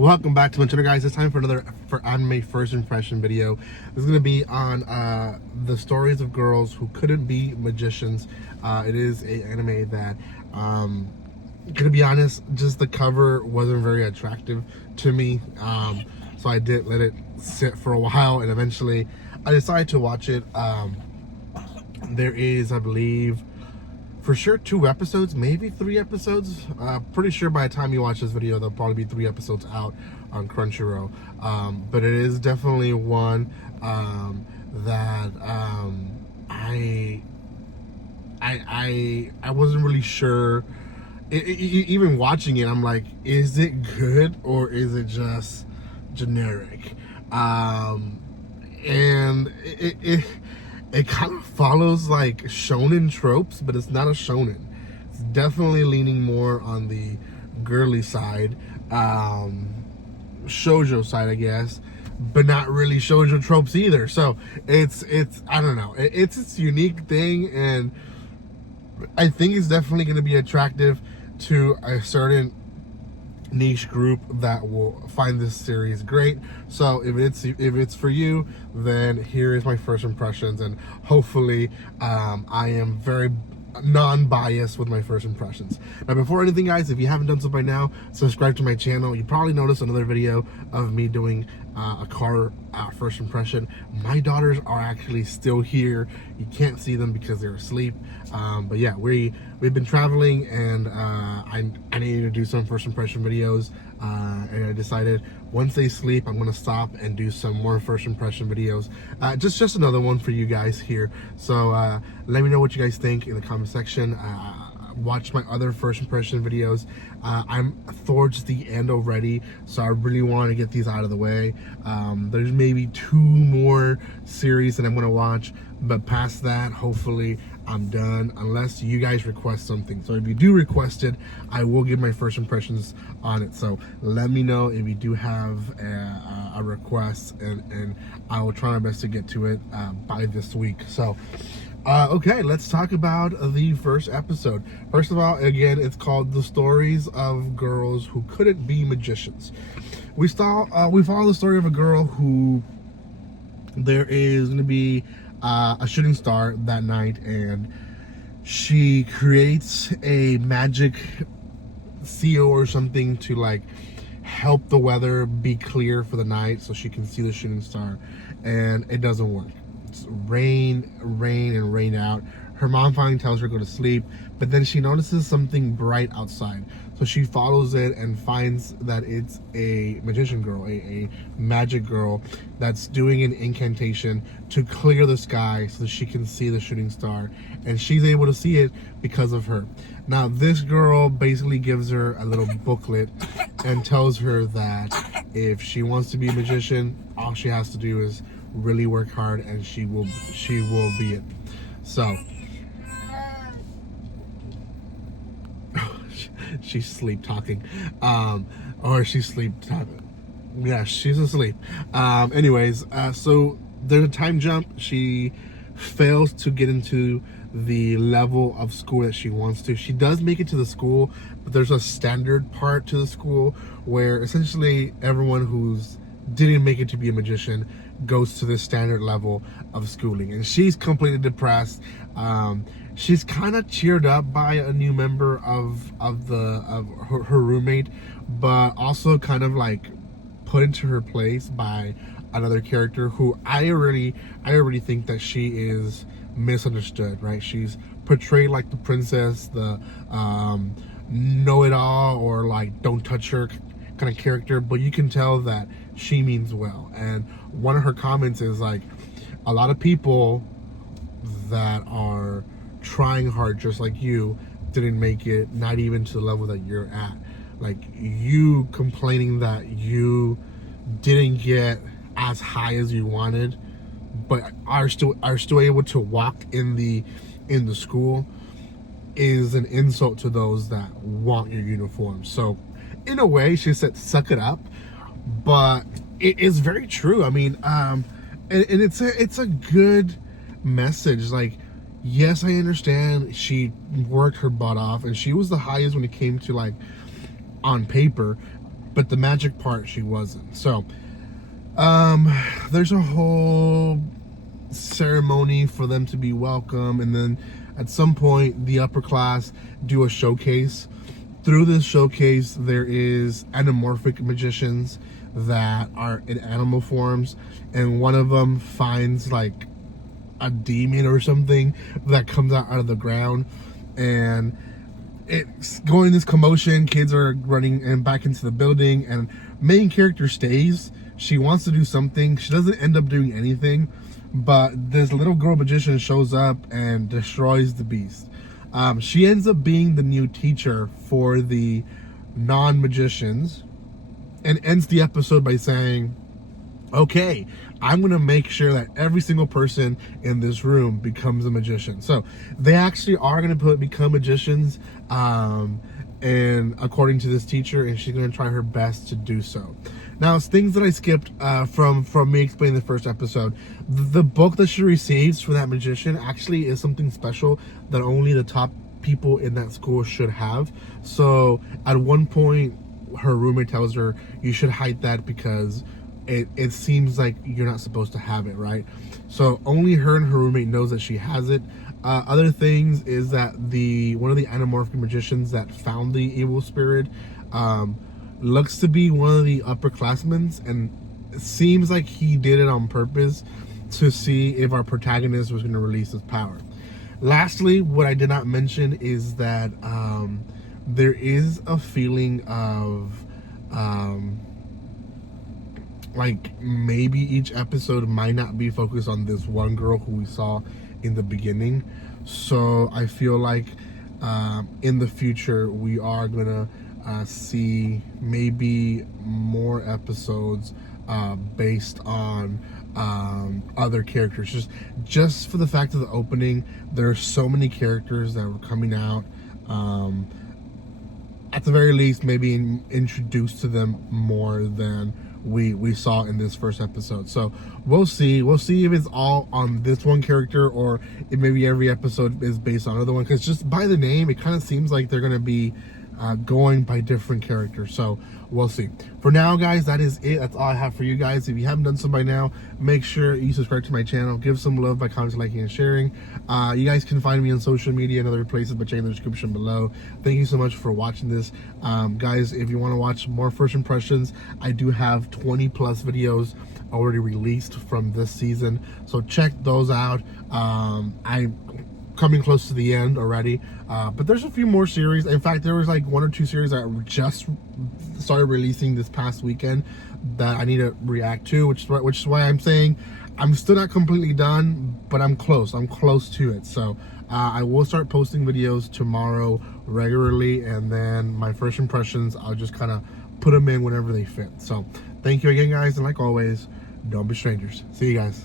Welcome back to my channel, guys. It's time for another anime first impression video. This is going to be on the stories of girls who couldn't be magicians. It is an anime that, gonna be honest, just the cover wasn't very attractive to me. So I did let it sit for a while, and eventually I decided to watch it. There is, I believe, for sure 2 episodes, maybe 3 episodes. Pretty sure by the time you watch this video, there'll probably be 3 episodes out on Crunchyroll. But it is definitely one that I wasn't really sure. Even watching it, I'm like, is it good or is it just generic? And it kind of follows like shonen tropes, but it's not a shonen. It's definitely leaning more on the girly side, shoujo side, I guess, but not really shoujo tropes either. So it's I don't know. It's its unique thing, and I think it's definitely going to be attractive to a certain niche group that will find this series great. So if it's for you, then here is my first impressions, and hopefully I am very non-biased with my first impressions. Now, before anything, guys, if you haven't done so by now, subscribe to my channel. You probably noticed another video of me doing a car first impression. My daughters are actually still here. You can't see them because they're asleep, but yeah, we've been traveling, and I needed to do some first impression videos, and I decided once they sleep, I'm gonna stop and do some more first impression videos. Just another one for you guys here. So let me know what you guys think in the comment section. Watch my other first impression videos. I'm towards the end already, so I really want to get these out of the way. There's maybe 2 more series that I'm gonna watch, but past that, hopefully I'm done, unless you guys request something. So if you do request it, I will give my first impressions on it. So let me know if you do have a request, and I will try my best to get to it by this week. So okay, let's talk about the first episode. First of all, again, it's called The Stories of Girls Who Couldn't Be Magicians. We follow the story of a girl who, there is going to be a shooting star that night, and she creates a magic seal or something to like help the weather be clear for the night so she can see the shooting star, and it doesn't work. It's rain and rain out. Her mom finally tells her to go to sleep, but then she notices something bright outside. So she follows it and finds that it's a magician girl, a magic girl that's doing an incantation to clear the sky so that she can see the shooting star. And she's able to see it because of her. Now, this girl basically gives her a little booklet and tells her that if she wants to be a magician, all she has to do is really work hard, and she will be it. So she's sleep talking, or she's sleep talking. Yeah, she's asleep. Anyways, so there's a time jump. She fails to get into the level of school that she wants to. She does make it to the school, but there's a standard part to the school where essentially everyone who's didn't make it to be a magician goes to the standard level of schooling, and she's completely depressed. She's kind of cheered up by a new member of her roommate, but also kind of like put into her place by another character who I already think that she is misunderstood, right? She's portrayed like the princess, the know-it-all, or like don't touch her kind of character, but you can tell that she means well. And one of her comments is like, a lot of people that are trying hard just like you didn't make it, not even to the level that you're at. Like, you complaining that you didn't get as high as you wanted, but are still able to walk in the school, is an insult to those that want your uniform. So in a way, she said suck it up, but it is very true. I mean, and it's a good message. Like, yes, I understand she worked her butt off, and she was the highest when it came to like on paper, but the magic part she wasn't. So there's a whole ceremony for them to be welcome, and then at some point the upper class do a showcase. Through this showcase, there is anamorphic magicians that are in animal forms, and one of them finds like a demon or something that comes out of the ground, and it's going this commotion. Kids are running and back into the building, and main character stays. She wants to do something. She doesn't end up doing anything, but this little girl magician shows up and destroys the beast. She ends up being the new teacher for the non-magicians, and ends the episode by saying, okay, I'm going to make sure that every single person in this room becomes a magician. So they actually are going to become magicians, and according to this teacher, and she's going to try her best to do so. Now, it's things that I skipped from me explaining the first episode. The book that she receives from that magician actually is something special that only the top people in that school should have. So at one point, her roommate tells her, you should hide that because it seems like you're not supposed to have it, right? So only her and her roommate knows that she has it. Other things is that one of the anamorphic magicians that found the evil spirit looks to be one of the upperclassmen, and it seems like he did it on purpose to see if our protagonist was going to release his power. Lastly, what I did not mention is that there is a feeling of like maybe each episode might not be focused on this one girl who we saw in the beginning. So I feel like in the future we are gonna see maybe more episodes based on other characters. Just for the fact of the opening, there are so many characters that were coming out. At the very least, maybe introduced to them more than we saw in this first episode. So we'll see if it's all on this one character, or if maybe every episode is based on another one, because just by the name it kind of seems like they're going to be going by different characters. So we'll see. For now, guys, that is it. That's all I have for you guys. If you haven't done so by now, make sure you subscribe to my channel. Give some love by commenting, liking, and sharing. You guys can find me on social media and other places by checking the description below. Thank you so much for watching this. Guys, if you want to watch more first impressions, I do have 20 plus videos already released from this season, so check those out. I'm coming close to the end already, but there's a few more series. In fact, there was like 1 or 2 series that just started releasing this past weekend that I need to react to, which is why I'm saying I'm still not completely done, but I'm close to it. So I will start posting videos tomorrow regularly, and then my first impressions, I'll just kind of put them in whenever they fit. So thank you again, guys, and like always, don't be strangers. See you guys.